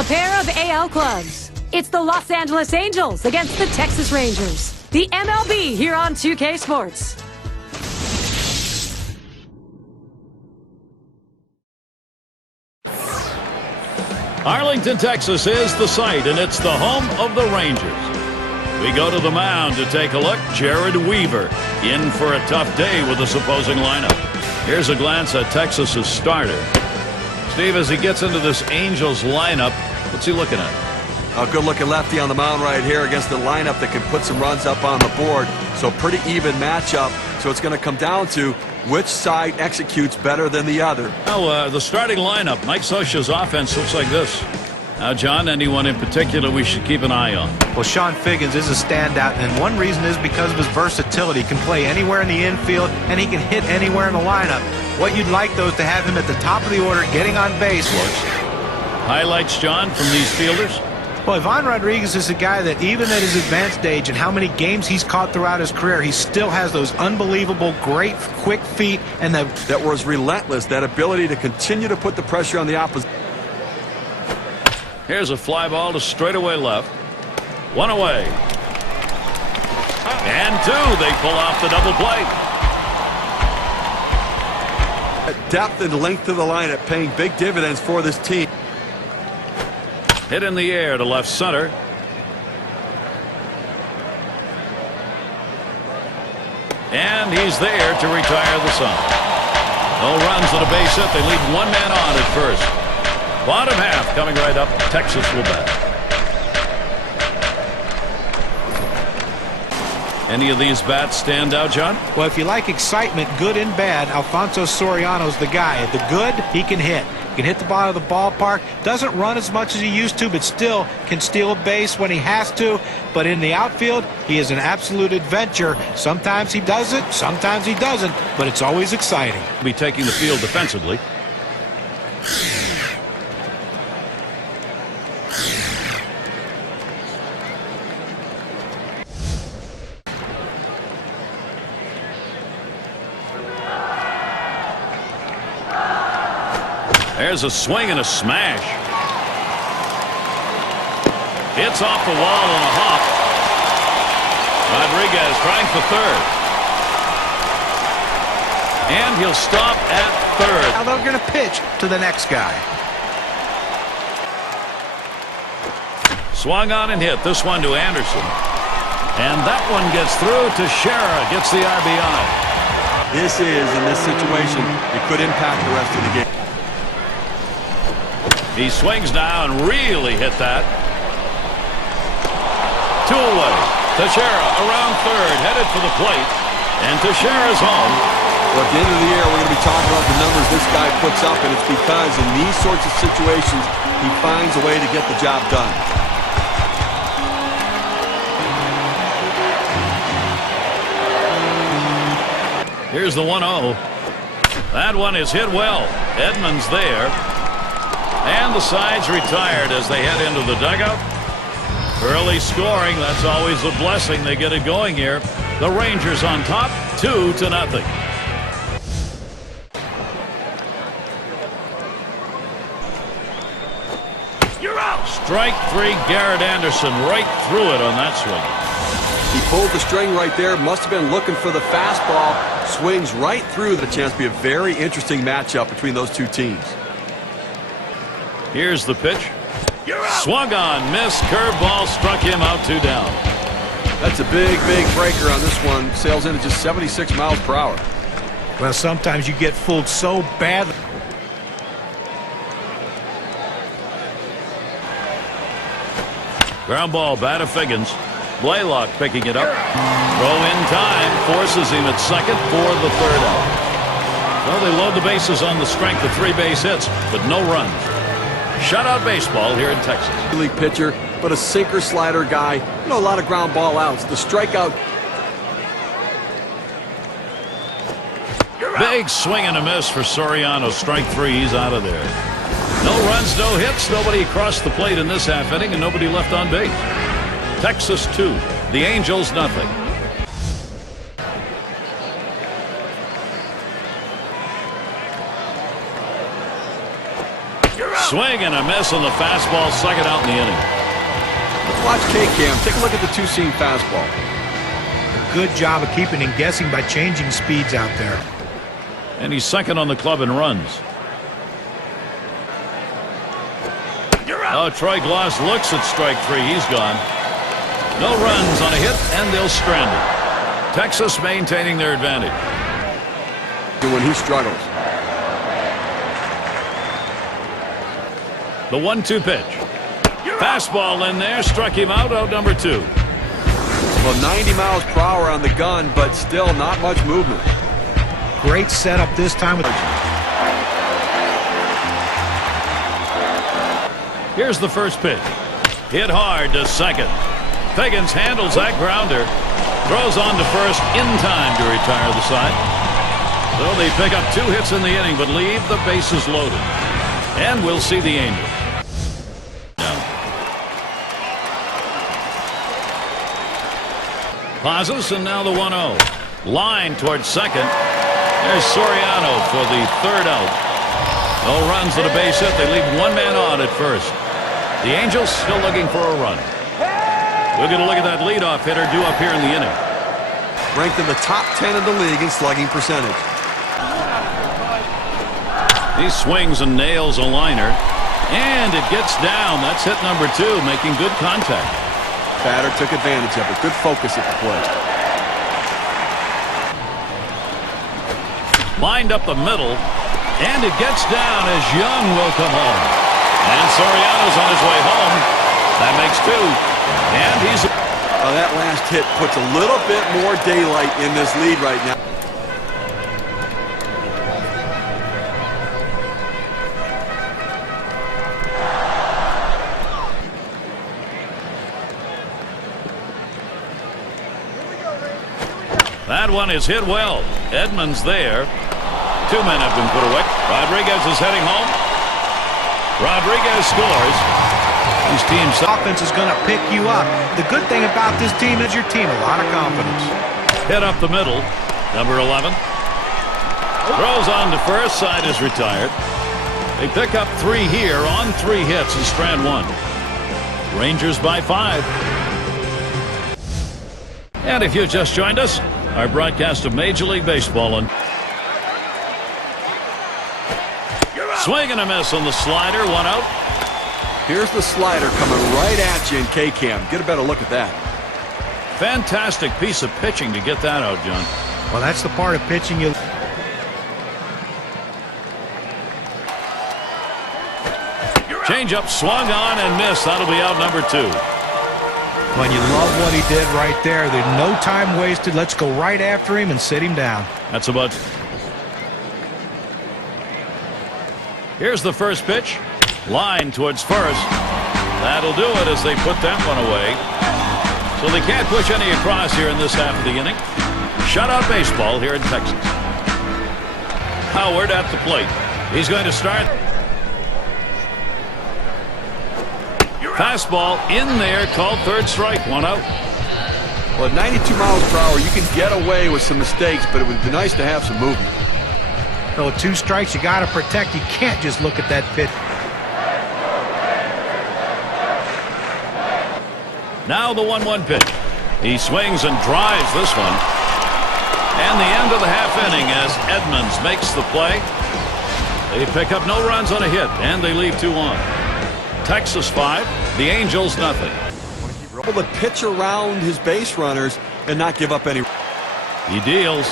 A pair of AL clubs. It's the Los Angeles Angels against the Texas Rangers. The MLB here on 2K Sports. Arlington, Texas is the site, and it's the home of the Rangers. We go to the mound to take a look. Jered Weaver in for a tough day with this opposing lineup. Here's a glance at Texas's starter. Steve, as he gets into this Angels lineup, what's he looking at? A good-looking lefty on the mound right here against the lineup that can put some runs up on the board. So pretty even matchup. So it's going to come down to which side executes better than the other. Well, the starting lineup, Mike Scioscia's offense looks like this. Now, John, anyone in particular we should keep an eye on? Well, Sean Figgins is a standout, and one reason is because of his versatility. He can play anywhere in the infield, and he can hit anywhere in the lineup. What you'd like, though, is to have him at the top of the order, getting on base. Highlights, John, from these fielders? Well, Ivan Rodriguez is a guy that even at his advanced age and how many games he's caught throughout his career, he still has those unbelievable, great, quick feet. And that was relentless, that ability to continue to put the pressure on the opposite. Here's a fly ball to straightaway left. One away. And two. They pull off the double play. Depth and length of the lineup paying big dividends for this team. Hit in the air to left center. And he's there to retire the side. No runs and a base hit. They leave one man on at first. Bottom half coming right up. Texas will bat. Any of these bats stand out, John? Well, if you like excitement, good and bad, Alfonso Soriano's the guy. The good, he can hit. He can hit the ball of the ballpark. Doesn't run as much as he used to, but still can steal a base when he has to. But in the outfield, he is an absolute adventure. Sometimes he does it, sometimes he doesn't, but it's always exciting. Be taking the field defensively. There's a swing and a smash. It's off the wall on a hop. Rodriguez trying for third. And he'll stop at third. Now they're going to pitch to the next guy. Swung on and hit. This one to Anderson. And that one gets through to Jered. Gets the RBI. This is, in this situation, it could impact the rest of the game. He swings now and really hit that. Two away. Teixeira around third, headed for the plate. And Teixeira's home. Well, at the end of the year, we're going to be talking about the numbers this guy puts up, and it's because in these sorts of situations, he finds a way to get the job done. Here's the 1-0. That one is hit well. Edmonds there. And the side's retired as they head into the dugout. Early scoring, that's always a blessing. They get it going here. The Rangers on top, 2-0. You're out. Strike three, Garrett Anderson right through it on that swing. He pulled the string right there. Must have been looking for the fastball. Swings right through. The chance to be a very interesting matchup between those two teams. Here's the pitch. Swung on, missed, curveball, struck him out, 2 down. That's a big breaker on this one. Sails in at just 76 miles per hour. Well, sometimes you get fooled so badly. Ground ball, bat of Figgins. Blaylock picking it up. Throw in time, forces him at second for the third out. Well, they load the bases on the strength of 3 base hits, but no runs. Shutout baseball here in Texas. League pitcher, but a sinker slider guy. You know, a lot of ground ball outs. The strikeout. Big swing and a miss for Soriano. Strike 3. He's out of there. No runs, no hits. Nobody crossed the plate in this half inning, and nobody left on base. Texas 2. The Angels nothing. Swing and a miss on the fastball, second out in the inning. Let's watch K-Cam. Take a look at the two-seam fastball. A good job of keeping him guessing by changing speeds out there. And he's second on the club in runs. Oh, Troy Glaus looks at strike three. He's gone. No runs on a hit, and they'll strand it. Texas maintaining their advantage. When he struggles. The 1-2 pitch. Fastball in there, struck him out number 2. Well, 90 miles per hour on the gun, but still not much movement. Great setup this time with. Here's the first pitch. Hit hard to second. Figgins handles that grounder. Throws on to first in time to retire the side. So they pick up 2 hits in the inning, but leave the bases loaded. And we'll see the Angels. Pauses, and now the 1-0. Line towards second. There's Soriano for the third out. No runs at a base hit. They leave one man on at first. The Angels still looking for a run. We're going to look at that leadoff hitter due up here in the inning. Ranked in the top 10 of the league in slugging percentage. He swings and nails a liner. And it gets down. That's hit number 2, making good contact. Batter took advantage of it. Good focus at the plate. Lined up the middle. And it gets down as Young will come home. And Soriano's on his way home. That makes 2. And he's... that last hit puts a little bit more daylight in this lead right now. That one is hit well. Edmonds there. 2 men have been put away. Rodriguez is heading home. Rodriguez scores. His team's offense is going to pick you up. The good thing about this team is your team. A lot of confidence. Hit up the middle. Number 11. Throws on to first. Side is retired. They pick up 3 here on 3 hits and strand 1. Rangers by 5. And if you just joined us, our broadcast of Major League Baseball on swing and a miss on the slider, 1 out. Here's the slider coming right at you in K-Cam. Get a better look at that. Fantastic piece of pitching to get that out, John. Well, that's the part of pitching you. Change-up swung on and missed. That'll be out number 2. When you love what he did right there, there's no time wasted. Let's go right after him and sit him down. That's about. Here's the first pitch. Line towards first. That'll do it as they put that one away. So they can't push any across here in this half of the inning. Shutout baseball here in Texas. Howard at the plate. He's going to start. Fastball in there, called third strike, 1 out. Well, at 92 miles per hour, you can get away with some mistakes, but it would be nice to have some movement. So with 2 strikes, you got to protect. You can't just look at that pitch. Now the 1-1 pitch. He swings and drives this one. And the end of the half inning as Edmonds makes the play. They pick up no runs on a hit, and they leave 2 on. Texas 5, the Angels nothing. Roll the pitch around his base runners and not give up any. He deals.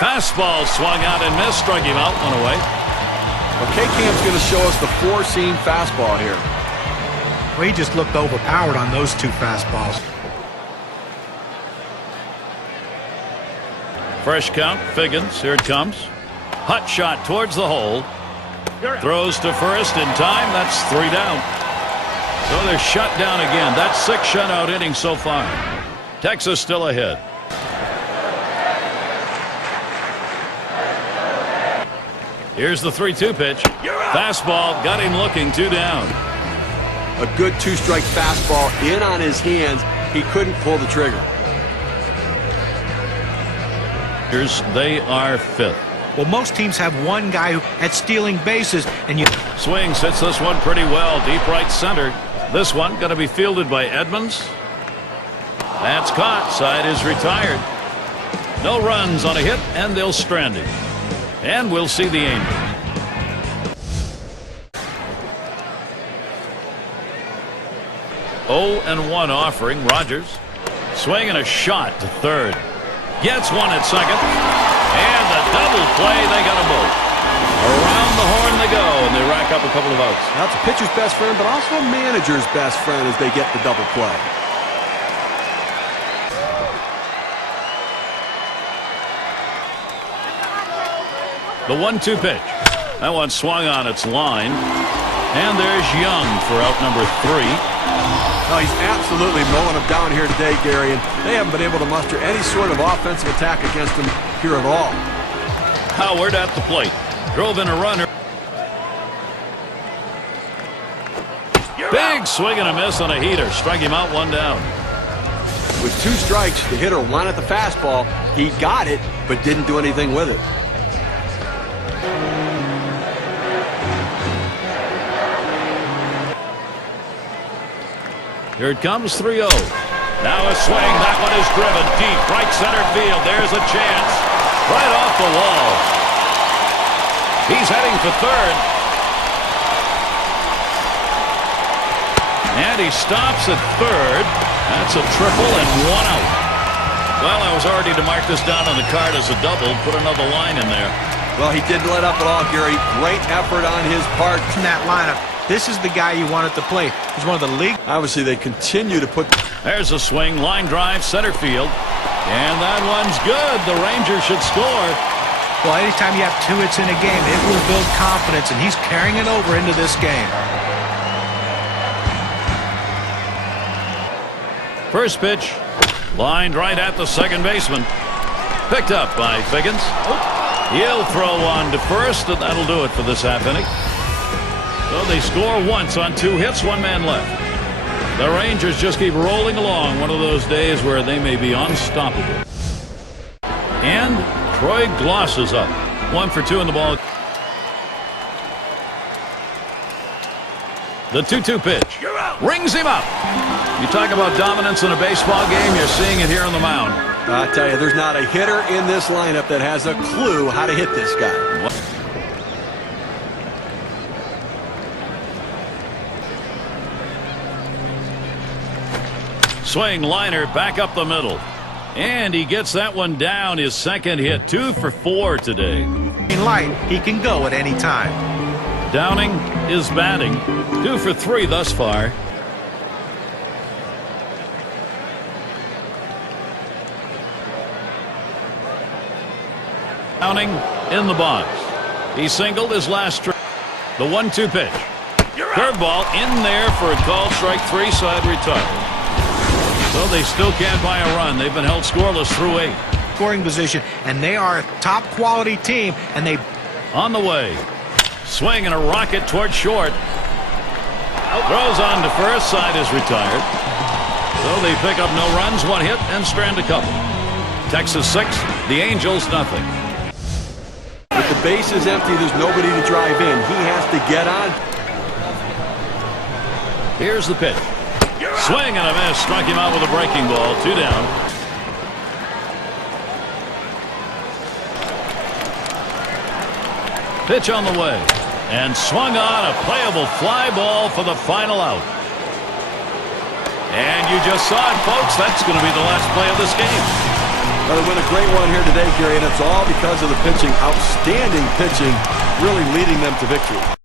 Fastball swung out and missed, struck him out, 1 away. Well, K-Cam's going to show us the 4-seam fastball here. Well, he just looked overpowered on those 2 fastballs. Fresh count, Figgins, here it comes. Hot shot towards the hole. Throws to first in time. That's 3 down. So they're shut down again. That's 6 shutout innings so far. Texas still ahead. Here's the 3-2 pitch. Fastball got him looking, 2 down. A good 2-strike fastball in on his hands. He couldn't pull the trigger. They are 5th. Well, most teams have one guy at stealing bases, and you... Swings hits this one pretty well, deep right center. This one going to be fielded by Edmonds. That's caught. Side is retired. No runs on a hit, and they'll strand him. And we'll see the Angels. 0-1 offering. Rodgers. Swing and a shot to third. Gets one at second. And the double play. They got them both. Around the horn they go, and they rack up a couple of outs. That's a pitcher's best friend, but also a manager's best friend as they get the double play. The 1-2 pitch. That one swung on its line. And there's Young for out number 3. Oh, he's absolutely mowing them down here today, Gary, and they haven't been able to muster any sort of offensive attack against him here at all. Howard at the plate. Drove in a runner. Big swing and a miss on a heater. Strike him out, 1 down. With 2 strikes, the hitter wanted the fastball. He got it, but didn't do anything with it. Here it comes, 3-0. Now a swing. That one is driven deep. Right center field. There's a chance. Right off the wall. He's heading for third. And he stops at third. That's a triple and 1 out. Well, I was already to mark this down on the card as a double. Put another line in there. Well, he didn't let up at all, Gary. Great effort on his part. In that lineup, this is the guy you wanted to play. He's one of the league. Obviously, they continue to put... There's a swing. Line drive, center field. And that one's good. The Rangers should score. Well, anytime you have 2 hits in a game, it will build confidence, and he's carrying it over into this game. First pitch. Lined right at the second baseman. Picked up by Figgins. He'll throw one to first, and that'll do it for this half inning. So they score once on 2 hits, 1 man left. The Rangers just keep rolling along. One of those days where they may be unstoppable. And Troy glosses up. 1 for 2 in the ball. The 2-2 pitch. Rings him up. You talk about dominance in a baseball game, you're seeing it here on the mound. I tell you, there's not a hitter in this lineup that has a clue how to hit this guy. Swing, liner, back up the middle. And he gets that one down, his second hit. 2 for 4 today. In light, he can go at any time. Downing is batting. 2 for 3 thus far. Downing in the box. He singled his last trip. The 1-2 pitch. Curveball in there for a called strike 3, side retired. So they still can't buy a run. They've been held scoreless through 8. Scoring position, and they are a top quality team, and they... On the way. Swing and a rocket toward short. Throws on to first, side is retired. So they pick up no runs, 1 hit, and strand a couple. Texas 6, the Angels nothing. With the bases empty, there's nobody to drive in. He has to get on. Here's the pitch. Swing and a miss. Struck him out with a breaking ball. 2 down. Pitch on the way. And swung on a playable fly ball for the final out. And you just saw it, folks. That's going to be the last play of this game. Well, they win a great one here today, Gary, and it's all because of the pitching. Outstanding pitching, really leading them to victory.